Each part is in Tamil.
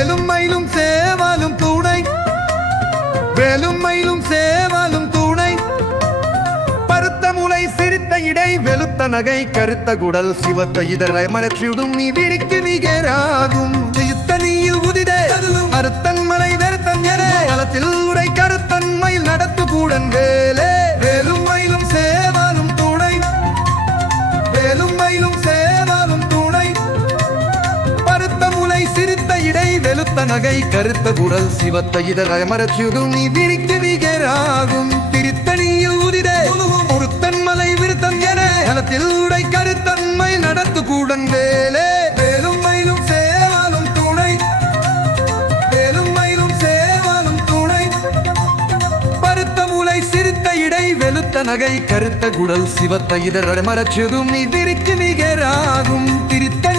வேலும் மயிலும் சேவலும் துணை. வேலும் மயிலும் சேவலும் துணை. பருத்த முளை சிரித்த இடை வெளுத்த நகை கருத்த குடல் சிவத்த இதழை மலர்ச்சியுடும் நீ விரிக்கு நிகராகும் இடை வெளுத்த நகை கருத்த குரல் சிவத்த இதழ அமரச்சுகும் நீ விரிக்கு நிகராகும் திருத்தணியில் உதிரே ஒருத்தன் மலை விருத்தம் என நலத்தில் உடை கருத்தன்மை நடத்து கூடன் வேலே. வேலும் மயிலும் சேவாலும் துணை. வேலும் மயிலும் சேவாலும் துணை. பருத்த மூளை சிரித்த இடை வெளுத்த நகை கருத்த குடல் சிவத்த இதழ அமரச்சுகும் நீ விரிக்கு நிகராகும் திருத்த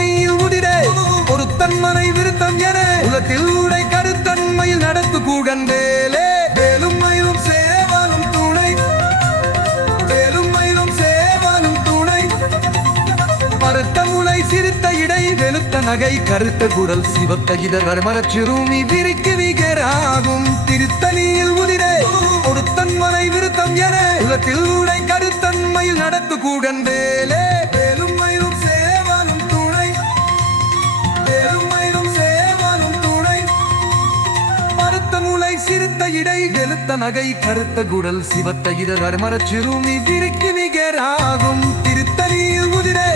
உதிரே ஒரு தன்மனை விருத்தம் என உலகில் உடை கருத்தன்மையில் நடத்து கூடன் வேலும் மயிலும் சேவலும் துணை. வேலும் மயிலும் சேவலும் துணை. பருத்த முளை சிரித்த இடை வெளுத்த நகை கருத்த குரல் சிவத்த இதழ் மரச்சிறுமி விரிக்கு நிகராகும் திருத்தலியில் உதிரே. ஒரு தன்மனை விருத்தம் என உலகத்தில் உடை கருத்தன்மையில் நடத்து கூடன் வேலும் பருத்த சிரித்த இடை வெளுத்த நகை கருத்த குடல் சிவத்த இதழ் மரச்சிறுமி விரிக்கு நிகராகும். திருத்தலியில் உதிரே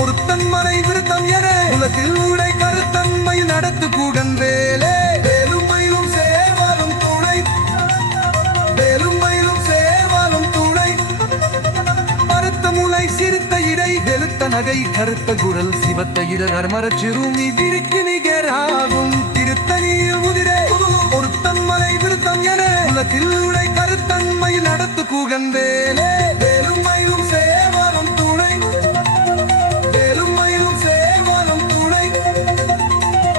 ஒருத்தன் மலை விருத்தம் என உலகில் உடை கருத்தன்மை நடத்து கூடன் வேலே. வேலும் இடை வெளுத்த நகை கருத்த குரல் சிவத்த இடர் இதழ் மரச்சிறுமி விரிக்கு நிகராகும். திருத்தணியில் உதிரே நடத்து கூகன் வேலே சேவலும் துணை. வேலும் மயிலும் சேவலும் துணை.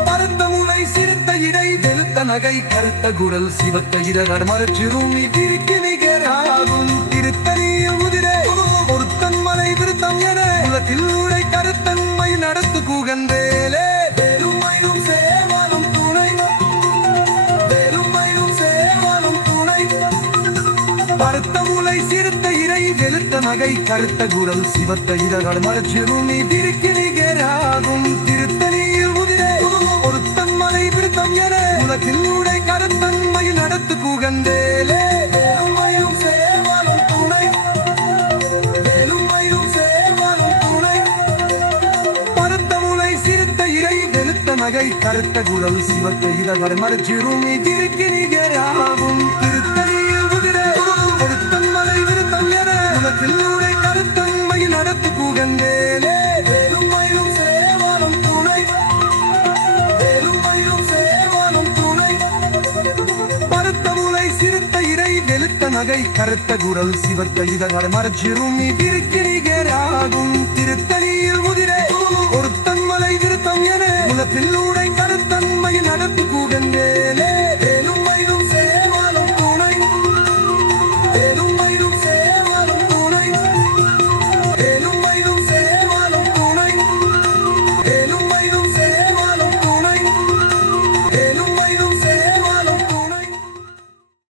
பருத்த முனை சிறுத்த இடை வெளுத்த நகை கருத்த குரல் சிவத்த இடர் மரச்சிறுமி திருக்கி நிகராகும். திருத்தணியில் உதிரே ஒரு மலை விருத்தம் என. உலகில் உடை கருத்தன்மை நடத்து கூகன் நகை கருத்த குரல் சிவத்த இதழ் மரச்சிறுமி திருக்கி நிகராகும். திருத்தணியில் உதிரே ஒரு தன்மலை விருத்தம் என உலகில் உடை கருத்தன்மை நடத்து புகந்தேலே நகை கருத்த குரல் சிவத்த இதழ் மரச்சிறுமி திருக்கி நிகரா இறை வெளுத்த நகை கருத்த குரல் சிவத்த இதழ் மரச்சிறுமி திருக்கு நிகராகும் திருத்தணியில்